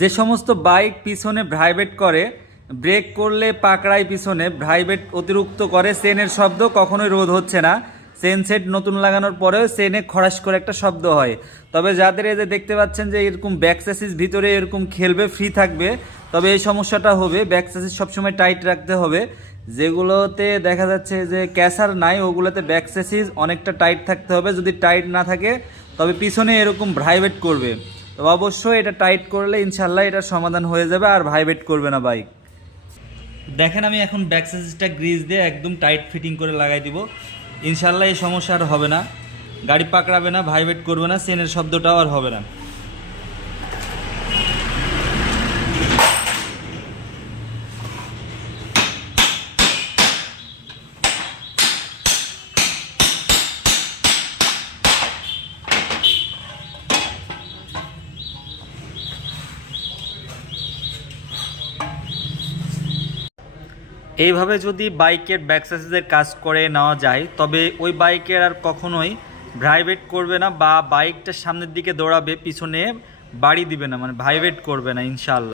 যে সমস্ত বাইক পিছনে ভাইব্রেট করে, ব্রেক করলে পাকড়ায় পিছনে ভাইব্রেট অতিরিক্ত করে, চেনের শব্দ কখনোই রোধ হচ্ছে না। চেন সেট নতুন লাগানোর পরেও চেনে খড়াস করে একটা শব্দ হয়। তবে যাদের এই যে দেখতে পাচ্ছেন যে এরকম ব্যাক চ্যাসিস ভিতরে এরকম খেলবে, ফ্রি থাকবে, তবে এই সমস্যাটা হবে। ব্যাক চ্যাসিস সবসময় টাইট রাখতে হবে। যেগুলোতে দেখা যাচ্ছে যে ক্যাসার নাই, ওগুলোতে ব্যাক চ্যাসিস অনেকটা টাইট থাকতে হবে। যদি টাইট না থাকে তবে পিছনে এরকম ভাইব্রেট করবে। তো অবশ্যই এটা টাইট করলে ইনশাল্লাহ এটার সমাধান হয়ে যাবে, আর ভাইব্রেট করবে না বাইক। দেখেন আমি এখন ব্যাক চ্যাসিসটা গ্রিজ দিয়ে একদম টাইট ফিটিং করে লাগাই দিব। ইনশাল্লাহ এই সমস্যা আর হবে না, গাড়ি পাকড়াবে না, ভাইব্রেট করবে না, চেনের শব্দটাও আর হবে না। এইভাবে যদি বাইকের ব্যাক চ্যাসিসের কাজ করে নেওয়া যায় তবে ওই বাইকের আর কখনোই ভাইব্রেট করবে না, বা বাইকটা সামনের দিকে দৌড়াবে, পিছনে বাড়ি দিবে না, মানে ভাইব্রেট করবে না ইনশাআল্লাহ।